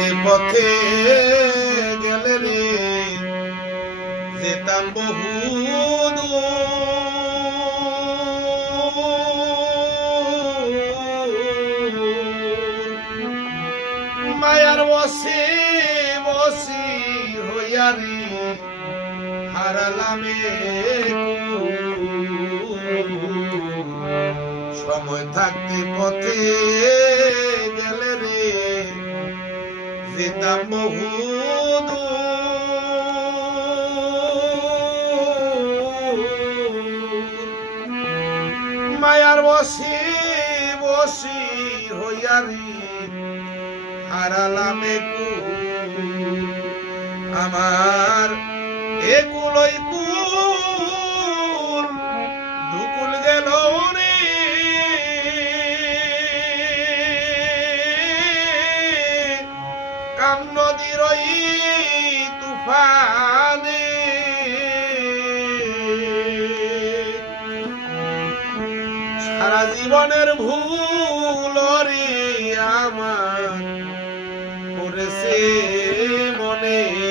এ পথে গেলে রে যেতাম বহু মায়ার বসে বসি হইয়া রে হারালামে সময় থাকতে পথে গেলে রে যেতাম বহু মায়ার বসি বসি হইয়া রে হারালামে আমার একুলই কুল দুকুল গেল রে কাম নদীর তুফানে সারা জীবনের ভুল রে আমার পড়েছে মনে